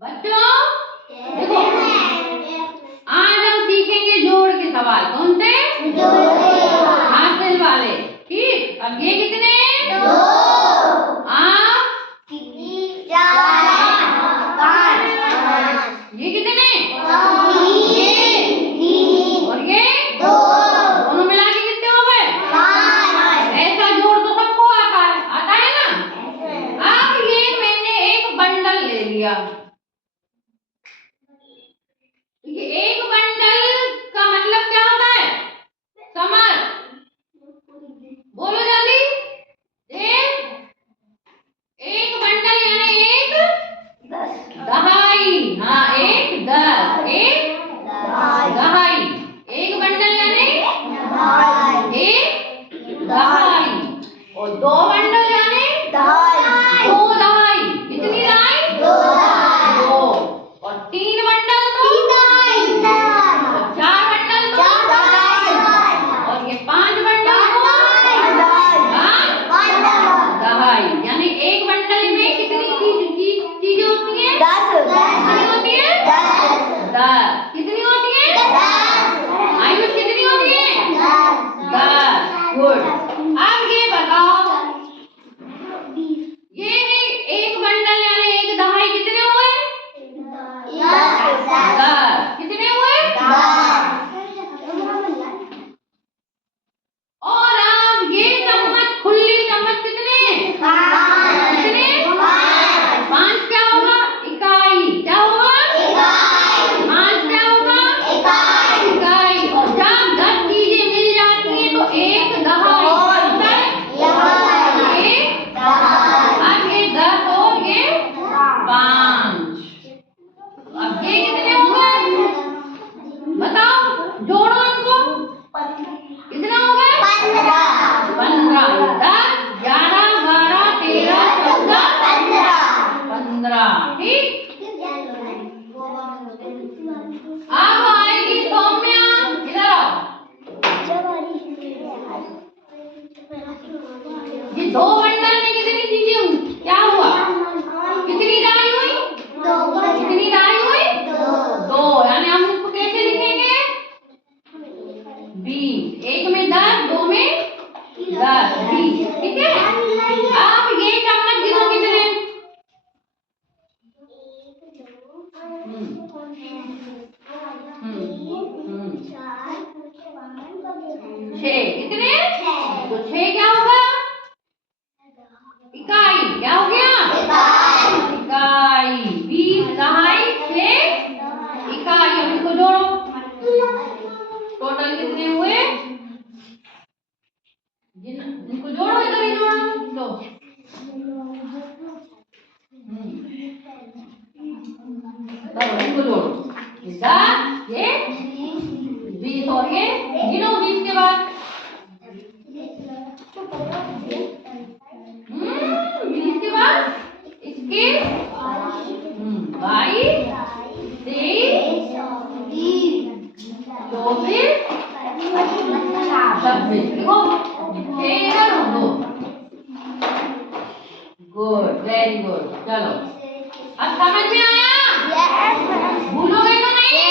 बच्चों देखो, आज हम सीखेंगे जोड़ के सवाल। कौन से? हासिल वाले। ठीक, अब ये कितने? दो। आप? चार। पाँच। ये कितने? तीन। और ये? दो। दोनों मिला के कितने हो गए? पाँच। ऐसा जोड़ तो सबको आता है ना। अब ये मैंने एक बंडल ले लिया। ये एक बंडल का मतलब क्या होता है? समर, बोलो जल्दी। एक बंडल यानी एक दहाई। हाँ, एक 10, एक दहाई। एक बंडल यानी एक दहाई। और दो बंडल यानी दो दहाई। कितनी दहाई? दो। और तीन बंडल तो? और चार बंडल तो? और ये पांच बंडल तो? दहाई। यानी एक बंडल में कितनी चीजें होती हैं? 10 होती है। 10 कितनी होती है? आयुष कितनी होती है? 10। गुड। अब ये बताओ, ये एक बंडल यानी एक दहाई कितने हुए? 10। कितने हुए? 10। और अब ये चम्मच, खुली चम्मच कितने? कितने? 5 क्या होगा? इकाई। क्या होगा? 5 क्या होगा? इकाई। और जब 10 चीजें मिल जाती हैं तो एक दहाई होता है। एक अब ये 10 और ये 5। अब ये कितने हो गए? बताओ, जोड़ो इनको। कितना हो गए? 15। 10, 11, 12, 13, 14, 15। ठीक। अब आएगी सौम्या, इधर आओ। ये दो बंडल में कितनी चीजें हुई? क्या हुआ? कितनी दहाई हुई? कितनी दहाई हुई? 2। यानी हम इसको कैसे लिखेंगे? 20। एक में 10, दो में 10, 20। ठीक है। अब ये चम्मच गिनो कितने? 6। कितने? तो 6 क्या होगा? इकाई। क्या हो गया? इकाई। 20 दहाई 6 इकाई। अब इसको जोड़ो। टोटल कितने हुए? इनको जोड़ो, इधर ही जोड़ो। लो, इनको जोड़ो। ये 20 और ये गिनो 20 के बाद 20 के बाद इसके 22, 23, 24, 26। देखो, 6 2। Good, very good. चलो, अब समझ में आया? भूलोगे तो नहीं?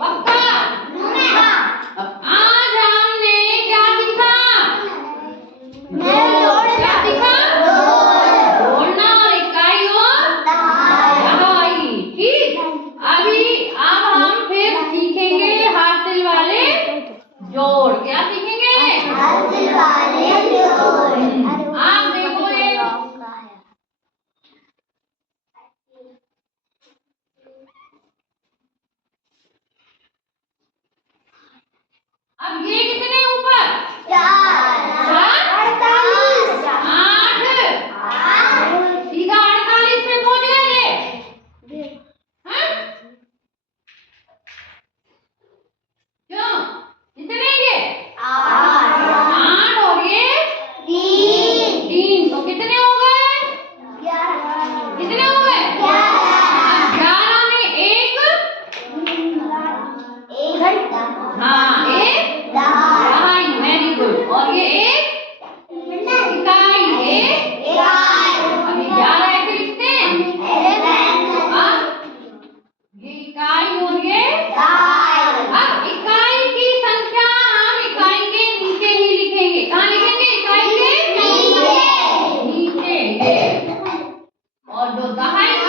पक्का? अब आज हमने क्या सीखा? क्या सीखा? जोड़ना और इकाई और दहाई। ठीक। अब हम फिर सीखेंगे हासिल वाले जोड़। क्या सीखेंगे? हासिल वाले जोड़। आप देखो, और दो दहाई